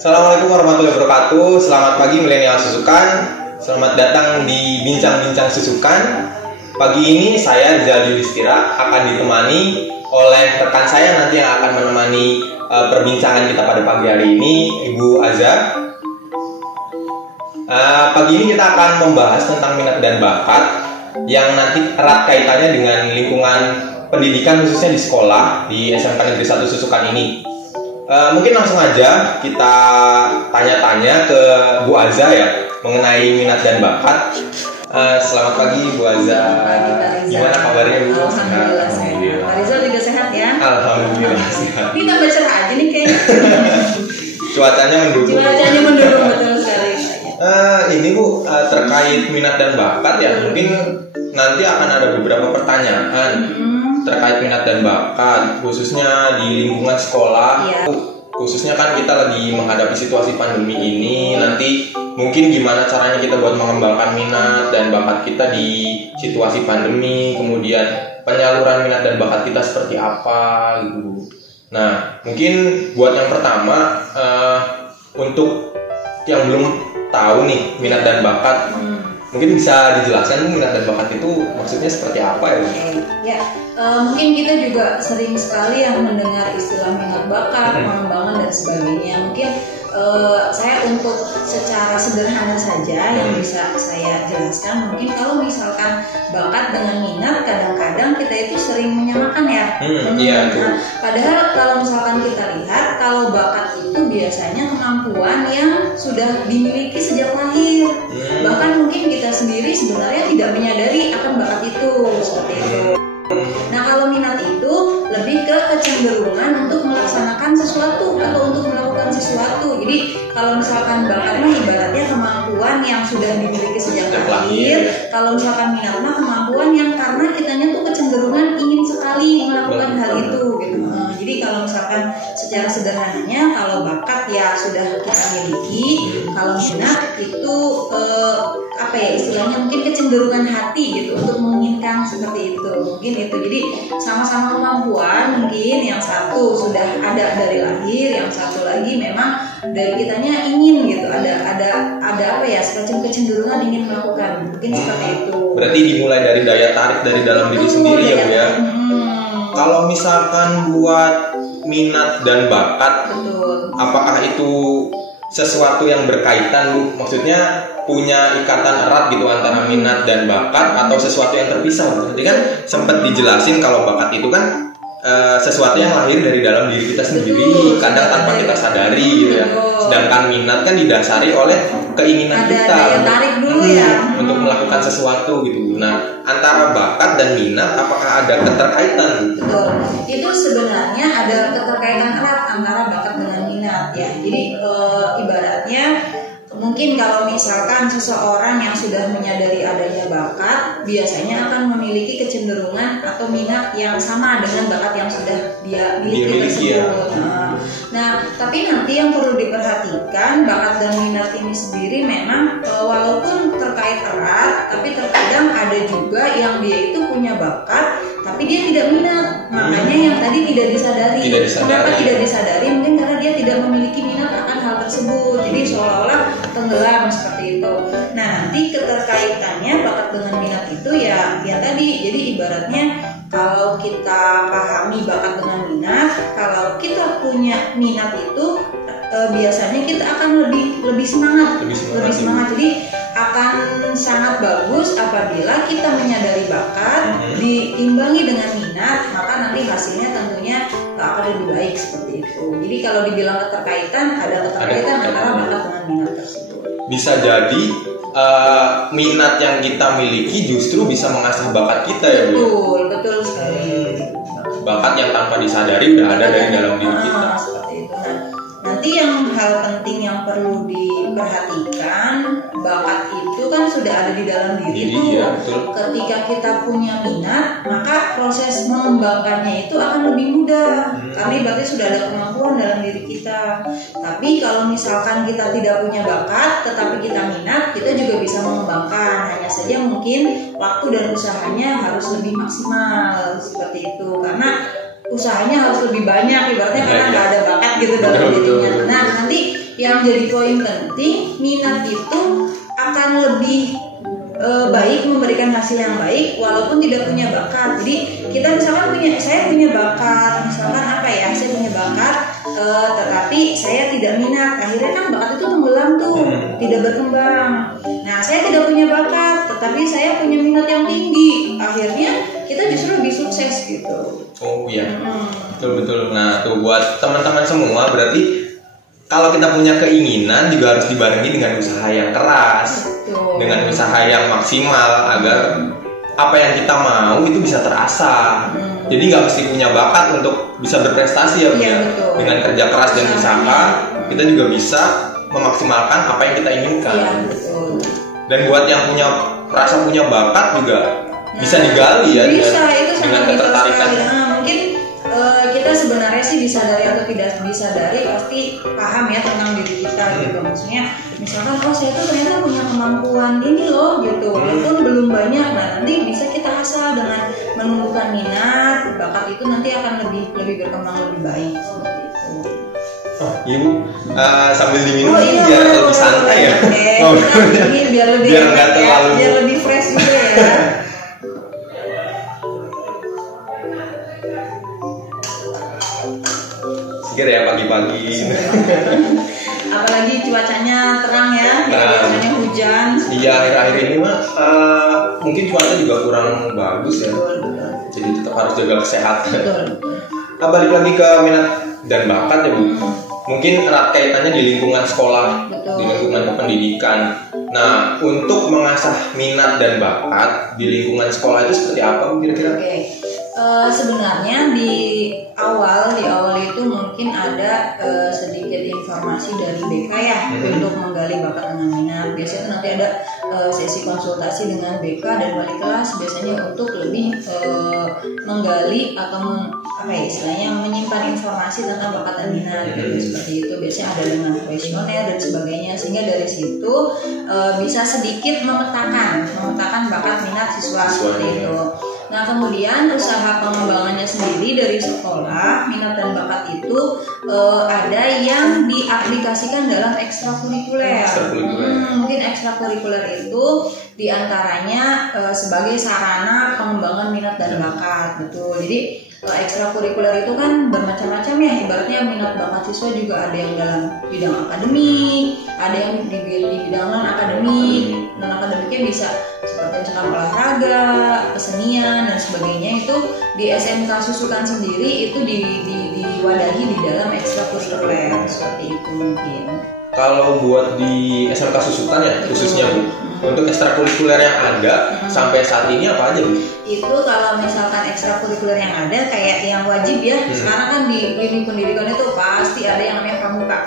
Assalamualaikum warahmatullahi wabarakatuh. Selamat pagi milenial susukan. Selamat datang di Bincang-Bincang Susukan. Pagi ini saya Rizal Yudhistira akan ditemani oleh rekan saya nanti yang akan menemani perbincangan kita pada pagi hari ini, Ibu Aza. Pagi ini kita akan membahas tentang minat dan bakat yang nanti erat kaitannya dengan lingkungan pendidikan khususnya di sekolah di SMK Negeri 1 Susukan ini. Mungkin langsung aja kita tanya-tanya ke Bu Aza ya mengenai minat dan bakat. Selamat pagi Bu Aza. Gimana kabarnya Bu? Alhamdulillah sehat. Pak Rizal juga sehat ya? Alhamdulillah sehat. Ini tambah cerah aja nih kayaknya. Cuacanya mendukung. Cuacanya mendukung betul sekali. Ini Bu terkait minat dan bakat ya, mungkin nanti akan ada beberapa pertanyaan terkait minat dan bakat khususnya di lingkungan sekolah. Khususnya kan kita lagi menghadapi situasi pandemi ini, nanti mungkin gimana caranya kita buat mengembangkan minat dan bakat kita di situasi pandemi, kemudian penyaluran minat dan bakat kita seperti apa gitu. Nah, mungkin buat yang pertama, untuk yang belum tahu nih minat dan bakat, mungkin bisa dijelaskan minat dan bakat itu maksudnya seperti apa ya? Ya, mungkin kita juga sering sekali yang mendengar istilah minat bakat, pengembangan dan sebagainya. Mungkin saya untuk secara sederhana saja yang bisa saya jelaskan, mungkin kalau misalkan bakat dengan minat kadang-kadang kita itu sering menyamakan ya. Nah, padahal kalau misalkan kita lihat, kalau bakat itu biasanya kemampuan yang sudah dimiliki sejak lahir. Bahkan mungkin kita sendiri sebenarnya tidak menyadari akan bakat itu, seperti itu. Nah, kalau minat itu lebih ke kecenderungan untuk melaksanakan sesuatu atau untuk melakukan sesuatu. Jadi kalau misalkan bakat mah ibaratnya kemampuan yang sudah dimiliki sejak lahir. Kalau misalkan minat mah kemampuan yang karena kitanya tuh kecenderungan ingin sekali melakukan hal itu gitu. Jadi kalau misalkan secara sederhananya, kalau bakat ya sudah kita miliki, kalau minat itu apa ya istilahnya, mungkin kecenderungan hati gitu untuk menginginkan seperti itu. Mungkin itu. Jadi sama-sama kemampuan, mungkin yang satu sudah ada dari lahir, yang satu lagi memang dari kitanya ingin gitu. Ada apa ya, semacam kecenderungan ingin melakukan. Mungkin seperti itu. Berarti dimulai dari daya tarik dari dalam diri sendiri ya Bu ya. Kalau misalkan buat minat dan bakat, apakah itu sesuatu yang berkaitan Bu? Maksudnya punya ikatan erat gitu antara minat dan bakat atau sesuatu yang terpisah? Jadi kan sempat dijelasin kalau bakat itu kan sesuatu yang lahir dari dalam diri kita sendiri, kadang tanpa kita sadari gitu ya. Sedangkan minat kan didasari oleh keinginan kita daya tarik dulu ya untuk melakukan sesuatu gitu. Nah, antara bakat dan minat apakah ada keterkaitan? Betul. Itu sebenarnya ada keterkaitan erat antara bakat dengan minat ya. Jadi ibaratnya mungkin kalau misalkan seseorang yang sudah menyadari adanya bakat, biasanya akan memiliki kecenderungan atau minat yang sama dengan bakat yang sudah dia miliki tersebut. Nah, tapi nanti yang perlu diperhatikan, bakat dan minat ini sendiri memang walaupun terkait erat, tapi terkadang ada juga yang dia itu punya bakat, tapi dia tidak minat. Makanya yang tadi tidak disadari. Kenapa tidak disadari? Mungkin karena dia tidak memiliki minat akan hal tersebut. Jadi seolah-olah tenggelam seperti itu. Nah, nanti keterkaitannya bakat dengan minat itu ya tadi. Jadi ibaratnya kalau kita pahami bakat dengan minat, kalau kita punya minat itu biasanya kita akan lebih semangat. Jadi akan sangat bagus apabila kita menyadari bakat diimbangi dengan minat, maka nanti hasilnya tentunya akan lebih baik seperti itu. Jadi kalau dibilang keterkaitan, ada keterkaitan antara bakat dengan minat tersebut. Bisa jadi minat yang kita miliki justru bisa mengasah bakat kita ya Bu. Betul sekali. Bakat yang tanpa disadari udah ada dari dalam diri kita. Seperti itu. Nah, nanti yang hal penting yang perlu diperhatikan, bakat itu kan sudah ada di dalam diri tuh. Ya, ketika kita punya minat, maka proses mengembangkannya itu akan lebih mudah. Karena berarti sudah ada kemampuan dalam diri kita. Tapi kalau misalkan kita tidak punya bakat, tetapi kita minat, kita juga bisa mengembangkan. Hanya saja mungkin waktu dan usahanya harus lebih maksimal seperti itu. Karena usahanya harus lebih banyak, ibaratnya karena nggak ada bakat gitu dalam dirinya. Nah, nanti yang jadi poin penting, minat itu akan lebih baik, memberikan hasil yang baik walaupun tidak punya bakat. Jadi kita misalkan saya punya bakat, misalkan apa ya, saya punya bakat tetapi saya tidak minat, akhirnya kan bakat itu tenggelam tuh, tidak berkembang. Nah, saya tidak punya bakat tetapi saya punya minat yang tinggi, akhirnya kita justru lebih sukses gitu. Oh iya, betul. Nah tuh buat teman-teman semua, berarti kalau kita punya keinginan juga harus dibarengi dengan usaha yang keras, dengan usaha yang maksimal agar apa yang kita mau itu bisa terasa. Jadi nggak mesti punya bakat untuk bisa berprestasi ya, ya. Dengan kerja keras dan usaha kita juga bisa memaksimalkan apa yang kita inginkan. Ya, betul. Dan buat yang merasa punya bakat juga bisa digali ya. Bisa, itu dengan sangat ketertarikan. Mungkin kita sebenarnya sih disadari atau tidak disadari pasti paham ya tentang diri kita gitu. Maksudnya misalkan saya tuh ternyata punya kemampuan ini loh gitu, walaupun belum banyak. Nah, nanti bisa kita asah dengan menumbuhkan minat, bakat itu nanti akan lebih berkembang lebih baik seperti itu. Oh, Ibu sambil diminum biar lebih santai ya. Ini biar nggak terlalu biar lebih fresh juga ya. Seger ya pagi-pagi. Apalagi cuacanya terang ya, biasanya hujan. Iya, akhir-akhir ini mah mungkin cuaca juga kurang bagus ya. Jadi tetap harus jaga kesehatan. Nah, balik lagi ke minat dan bakat ya Bu. Mungkin erat kaitannya di lingkungan sekolah, di lingkungan pendidikan. Nah, untuk mengasah minat dan bakat di lingkungan sekolah itu seperti apa Bu kira-kira? Sebenarnya di awal itu mungkin ada sedikit informasi dari BK ya untuk menggali bakat dengan minat. Biasanya nanti ada sesi konsultasi dengan BK dan wali kelas biasanya untuk lebih menggali atau istilahnya menyimpan informasi tentang bakat dan minat gitu, seperti itu. Biasanya ada dengan kuesioner dan sebagainya, sehingga dari situ bisa sedikit memetakan bakat minat siswa seperti itu. Nah, kemudian usaha pengembangannya sendiri dari sekolah, minat dan bakat itu ada yang diaplikasikan dalam ekstrakurikuler. Mungkin ekstrakurikuler itu diantaranya sebagai sarana pengembangan minat dan bakat, betul. Jadi ekstrakurikuler itu kan bermacam-macam ya, ibaratnya minat bakat siswa juga ada yang dalam bidang akademik, ada yang di bidang non akademik. Non akademiknya bisa seperti misalkan olahraga, kesenian dan sebagainya. Itu di SMK Susukan sendiri itu diwadahi di dalam ekstrakurikuler seperti itu mungkin. Kalau buat di SMK Susukan ya khususnya Bu, untuk ekstrakurikuler yang ada sampai saat ini apa aja Bu? Itu kalau misalkan ekstrakurikuler yang ada kayak yang wajib ya, sekarang kan di klinik pendidikan itu pasti ada yang namanya pramuka.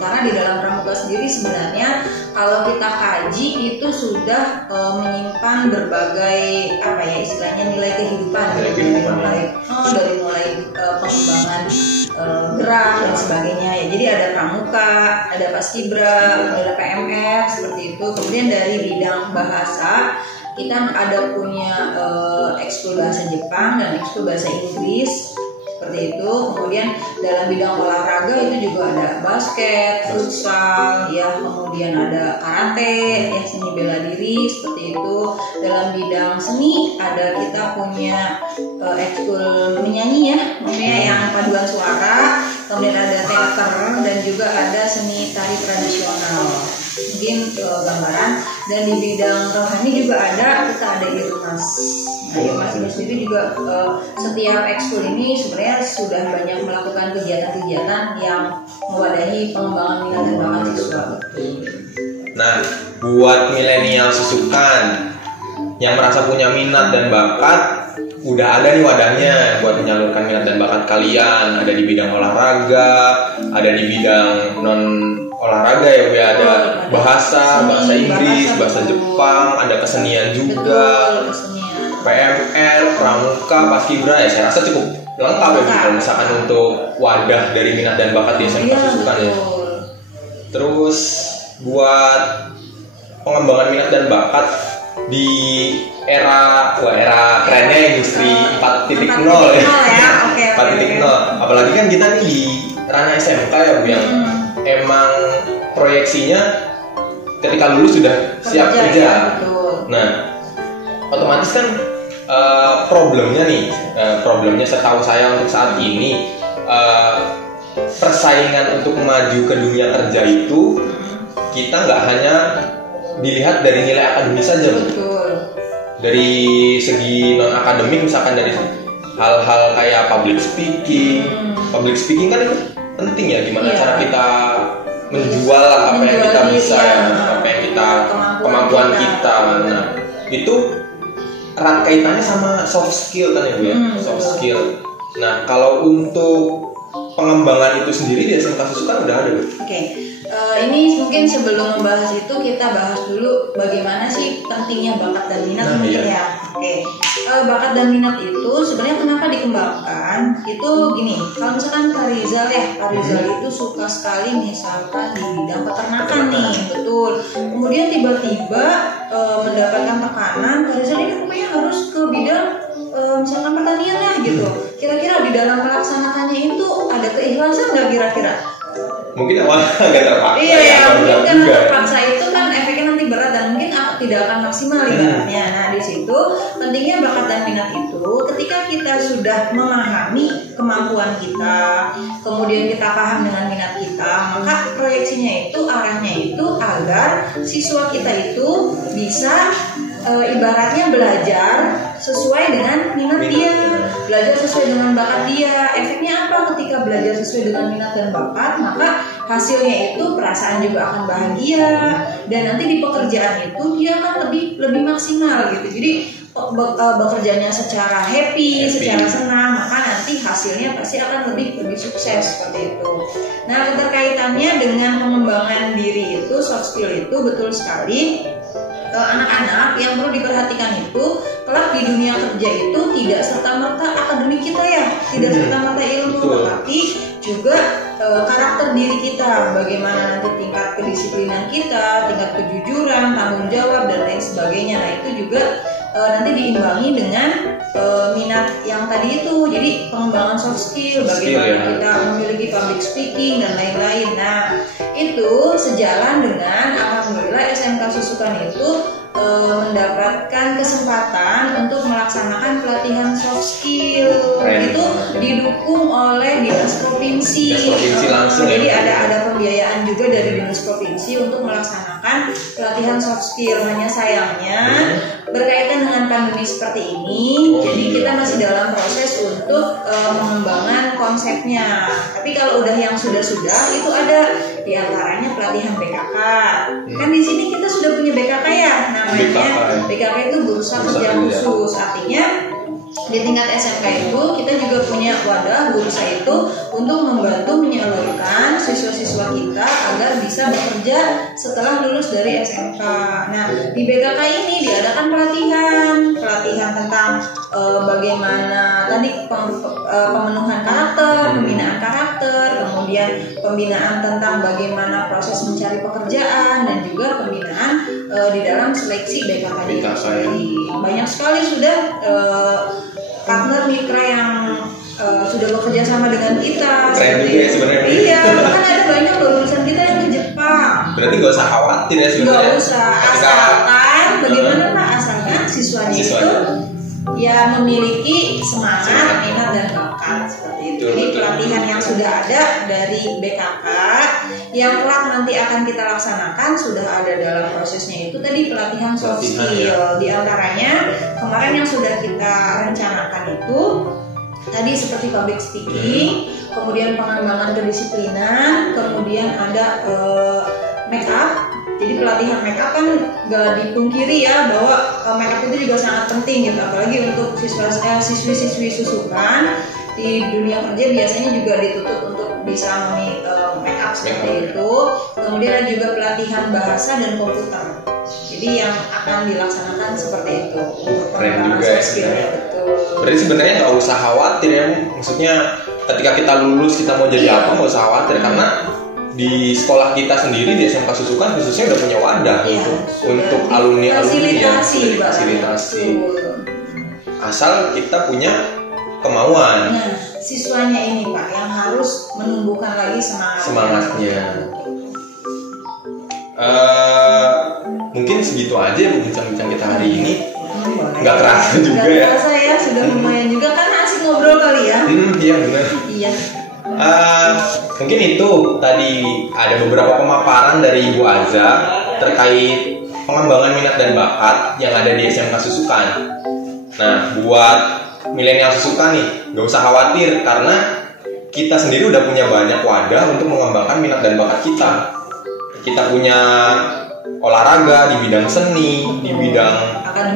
Karena di dalam pramuka sendiri sebenarnya kalau kita kaji itu sudah menyimpan berbagai istilahnya nilai kehidupan, dari mulai pengembangan gerak dan sebagainya ya. Jadi ada pramuka, ada paskibra, ada PMR seperti itu. Kemudian dari bidang bahasa kita ada punya ekskul bahasa Jepang dan ekskul bahasa Inggris seperti itu. Kemudian dalam bidang olahraga itu juga ada basket, futsal, ya, kemudian ada karate, ya, seni bela diri seperti itu. Dalam bidang seni ada kita punya ekskul menyanyi ya, maksudnya yang paduan suara. Kemudian ada teater dan juga ada seni tari tradisional. Mungkin gambaran. Dan di bidang rohani juga kita ada Irmas. Nah, Irmas ini sendiri juga setiap ekskul ini sebenarnya sudah banyak melakukan kegiatan-kegiatan yang mewadahi pengembangan minat dan bakat siswa. Nah, buat milenial Susukan yang merasa punya minat dan bakat, udah ada nih wadahnya buat menyalurkan minat dan bakat kalian. Ada di bidang olahraga, ada di bidang non olahraga ya Bu, ada bahasa Inggris, bahasa Jepang, ada kesenian juga. PMR, pramuka, paskibra ya, saya rasa cukup lengkap ya Bu kalau misalkan untuk wadah dari minat dan bakat di SMK Susukan ya. Terus buat pengembangan minat dan bakat di era kerennya industri 4.0 ya. 4.0. Apalagi kan kita nih di ranah SMK ya Bu, yang emang proyeksinya ketika lulus sudah siap kerja. Ya, nah, otomatis kan problemnya setahu saya untuk saat ini persaingan untuk maju ke dunia kerja itu kita nggak hanya dilihat dari nilai akademis saja. Betul. Dari segi non akademik, misalkan dari hal-hal kayak public speaking kan itu penting ya, gimana cara kita menjual apa yang kita bisa apa yang kita kemampuan kita. Nah itu erat kaitannya sama soft skill kan ya Bu ya, soft skill. Nah kalau untuk pengembangan itu sendiri di SMK Susu kan udah ada Bu. Oke. Ini mungkin sebelum membahas itu kita bahas dulu bagaimana sih pentingnya bakat dan minat ya. Oke. Bakat dan minat itu sebenarnya kenapa dikembangkan? Itu gini, kalau misalkan Kak Rizal itu suka sekali misalkan di bidang peternakan nih, betul. Kemudian tiba-tiba mendapatkan tekanan, Kak Rizal ini pokoknya harus ke bidang misalkan pertanian ya gitu. Kira-kira di dalam melaksanakannya itu ada keikhlasan nggak kira-kira? Mungkin awalnya agak terpaksa. Iya, mungkin karena terpaksa itu kan efeknya nanti berat dan mungkin tidak akan maksimal ibaratnya. Nah di situ pentingnya bakat dan minat itu ketika kita sudah memahami kemampuan kita, kemudian kita paham dengan minat kita, maka proyeksinya itu arahnya itu agar siswa kita itu bisa ibaratnya belajar sesuai dengan minat dia, belajar sesuai dengan bakat dia. Efeknya apa ketika belajar sesuai dengan minat dan bakat? Maka hasilnya itu perasaan juga akan bahagia dan nanti di pekerjaan itu dia akan lebih maksimal gitu. Jadi bekerjanya secara happy, secara senang, maka nanti hasilnya pasti akan lebih sukses seperti itu. Nah, keterkaitannya dengan pengembangan diri itu, soft skill itu betul sekali. Anak-anak yang perlu diperhatikan itu kelak di dunia kerja itu tidak serta-merta akademik kita ya, tidak serta-merta ilmu, tapi juga karakter diri kita, bagaimana nanti tingkat kedisiplinan kita, tingkat kejujuran, tanggung jawab dan lain sebagainya. Nah itu juga nanti diimbangi dengan minat yang tadi itu, jadi pengembangan soft skill, bagaimana kita memiliki public speaking dan lain-lain. Nah itu sejalan dengan alhamdulillah SMK Susukan itu mendapatkan kesempatan untuk melaksanakan pelatihan soft skill. Itu didukung oleh dinas provinsi langsung. Jadi ada pembiayaan juga dari dinas provinsi untuk melaksanakan pelatihan soft skill. Hanya sayangnya berkaitan dengan pandemi seperti ini, jadi kita masih dalam proses untuk pengembangan konsepnya. Tapi kalau udah yang sudah itu ada diantaranya pelatihan BKK. Kan di sini kita sudah punya BKK ya, namanya BKK itu berusaha kerja khusus. Artinya di tingkat SMK itu kita juga punya wadah berusaha itu untuk membantu menyalurkan siswa-siswa kita agar bisa bekerja setelah lulus dari SMK. Nah di BKK ini diadakan pelatihan tentang bagaimana tadi pemenuhan karakter, pembinaan karakter, kemudian pembinaan tentang bagaimana proses mencari pekerjaan dan juga pembinaan di dalam seleksi BKK ini. Banyak sekali sudah partner mitra yang sudah bekerja sama dengan kita. Keren juga ya sebenarnya. Iya, bahkan ada banyak lulusan kita yang ke Jepang. Berarti nggak usah khawatir ya sebenarnya. Nggak usah, asalkan bagaimana Pak, asalkan siswanya itu ya memiliki semangat, minat dan bakat seperti itu. Jadi pelatihan yang sudah ada dari BKK yang kelak nanti akan kita laksanakan sudah ada dalam prosesnya itu tadi pelatihan soft skill. Di antaranya kemarin yang sudah kita rencanakan itu tadi seperti public speaking, kemudian pengembangan kedisiplinan, kemudian ada make up. Jadi pelatihan make up kan gak dipungkiri ya bahwa make up itu juga sangat penting gitu, apalagi untuk siswi-siswi susukan di dunia kerja biasanya juga dituntut untuk bisa make up seperti itu. Kemudian ada juga pelatihan bahasa dan komputer. Jadi yang akan dilaksanakan seperti itu untuk pengembangan soft skill-nya. Betul. Berarti sebenarnya nggak usah khawatir ya, maksudnya ketika kita lulus kita mau jadi apa nggak usah khawatir karena di sekolah kita sendiri di SMK Susukan khususnya udah punya wadah untuk alumni fasilitasi. Asal kita punya kemauan. siswanya ini Pak yang harus menumbuhkan lagi semangatnya. Mungkin segitu aja bincang-bincang kita hari ini. Nggak kerasa juga ya. Nggak kerasa ya, sudah lumayan juga kan asik ngobrol kali ya. Iya benar. Iya. Mungkin itu tadi ada beberapa pemaparan dari Ibu Aza terkait pengembangan minat dan bakat yang ada di SMK Susukan. Nah, buat milenial Susukan nih, nggak usah khawatir karena kita sendiri udah punya banyak wadah untuk mengembangkan minat dan bakat kita. Kita punya olahraga di bidang seni, di bidang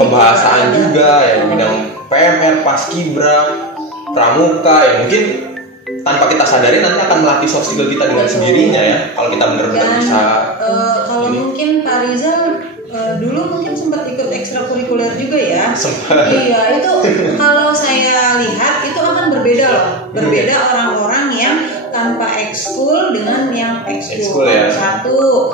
kebahasaan juga, ya di bidang PMR, Paskibra, Pramuka, ya mungkin tanpa kita sadari nanti akan melatih soft skill kita dengan sendirinya ya kalau kita benar-benar bisa. Kalau mungkin Pak Rizal dulu mungkin sempat ikut ekstrakurikuler juga ya. Sempat. Iya, itu kalau saya lihat itu akan berbeda loh. Berbeda orang-orang yang tanpa ekskul dengan yang ekskul. Ya. Satu,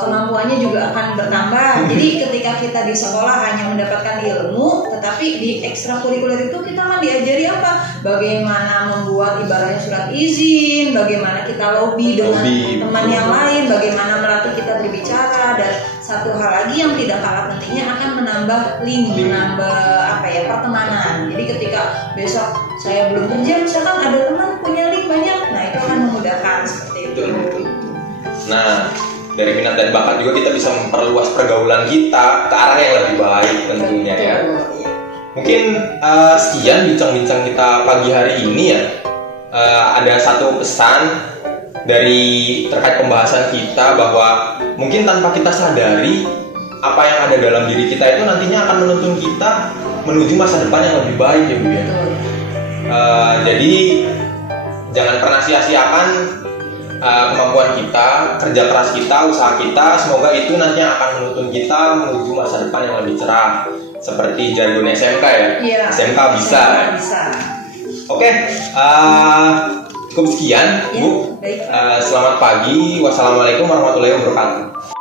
kemampuannya juga akan bertambah. Jadi ketika kita di sekolah hanya mendapatkan ilmu, tetapi di ekstrakurikuler itu kita akan diajari apa? Bagaimana membuat ibaratnya surat izin, bagaimana kita lobby dengan teman yang lain, bagaimana melatih kita berbicara, dan satu hal lagi yang tidak kalah pentingnya akan menambah link, menambah pertemanan. Jadi ketika besok saya belum kerja, misalkan ada teman punya link banyak, nah itu akan memudahkan seperti itu. Nah, dari minat dan bakat juga kita bisa memperluas pergaulan kita ke arah yang lebih baik tentunya ya. Mungkin sekian bincang-bincang kita pagi hari ini ya. Ada satu pesan dari terkait pembahasan kita bahwa mungkin tanpa kita sadari apa yang ada dalam diri kita itu nantinya akan menuntun kita menuju masa depan yang lebih baik ya Bu ya. Jadi jangan pernah sia-siakan kemampuan kita, kerja keras kita, usaha kita. Semoga itu nanti akan menuntun kita menuju masa depan yang lebih cerah. Seperti jargon SMK ya. Iya, SMK bisa. Oke, cukup sekian Bu. Baik. Selamat pagi. Wassalamualaikum warahmatullahi wabarakatuh.